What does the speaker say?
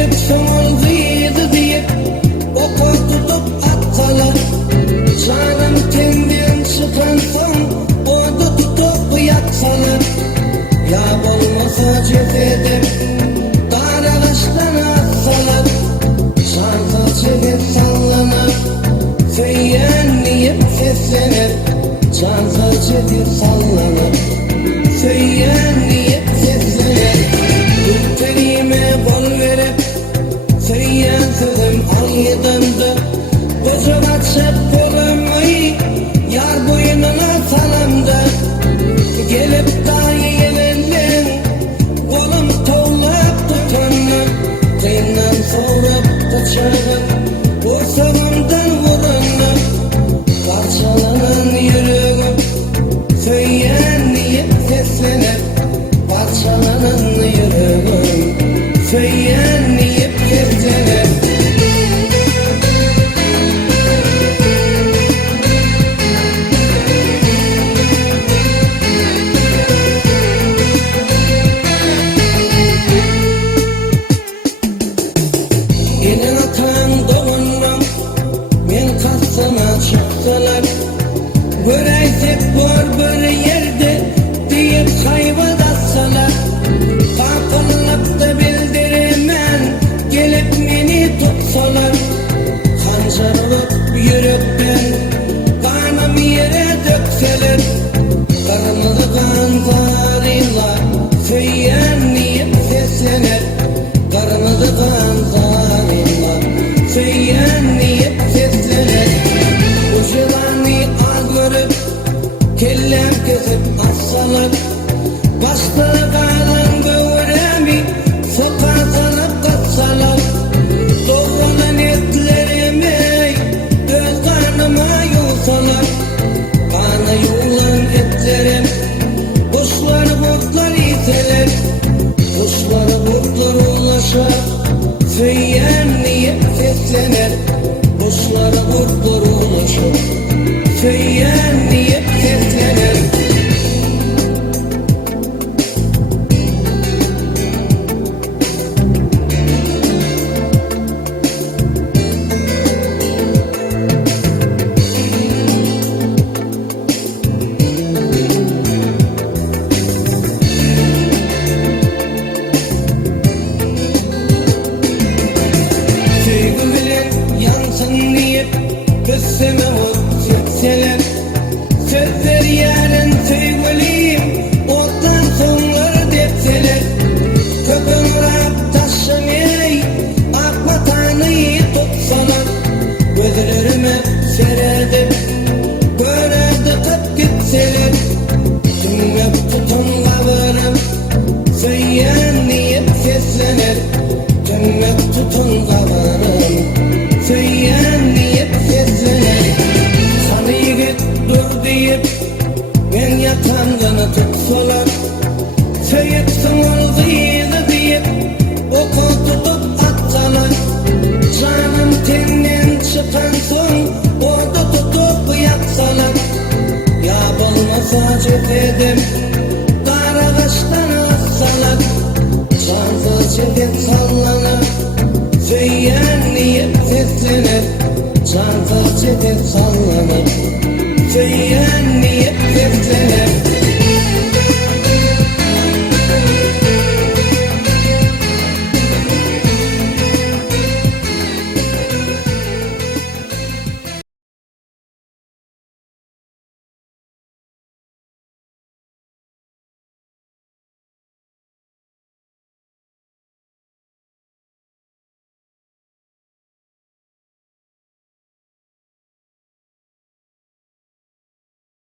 Seyitsin olduydu deyip oku tutup atsalar, canım kendin çıkan son onu tutup yatsalar, ya olmasa cesedim dar ağaçtan atsalar, şansız çekip sallanır söyleyen niyip seslenir, şansız çekip sallanır söyleyen niyip seslenir. Ürperime kol verip söyleyen sözüm algıdandı, gözüm açıp kolumu yar boynuna salamdı, gelip dahi gelendin kolum toğlap tutandı, kıyından soğup kaçırdım kursağımdan vurundu, parçalanan yüreğim söyleyen niyip seslenir, parçalanan yüreğim söyleyen niyip seslenir. Elin atan doğunmam men kasına çıktılar, göreysek var böyle yerde deyip kaybedassalar, kapılıp da bildiremen gelip beni tutsalar, kancarılıp yürekten kanım yere dökseler, kırmızı kanlarıyla söyleyen niyip seslenir, kırmızı kanlarıyla söyleyen niyip seslenir. Uçulanı al görüp kellem kesip assalar, başları kalan böğremi sokağa salıp katsalar, doğrulan etlerimi göz kanıma yulsalar, kanı yulan etlerim kuşları kurtlar iteler, kuşları kurtlar ulaşır söyleyen niyip seslenir, kuşları kurtlar ulaşır söyleyen niyip seslenir. Sevgi bilen yansın deyip üstüme ot çekseler, sözler yarın sevgiliyim ottan sonları depseler, kökün rap taşın ey akma tanıyı tutsalar, gözlerime seyredip göre dıkıp gitseler, tümlep tutun kavarım söyleyen niyip seslenir, tümlep tutun kavarım söyleyen niyip seslenir. Sana yigit dur deyip men yatağımdan tutsalar, Seyitsin olduydu deyip oku tutup atsalar, canım tenden çıkan son orada tutup yatsalar, ya olmasa cesedim dar ağaçtan atsalar, şansız çekip sallanır söyleyen niyip seslenir, şansız çekip sallanır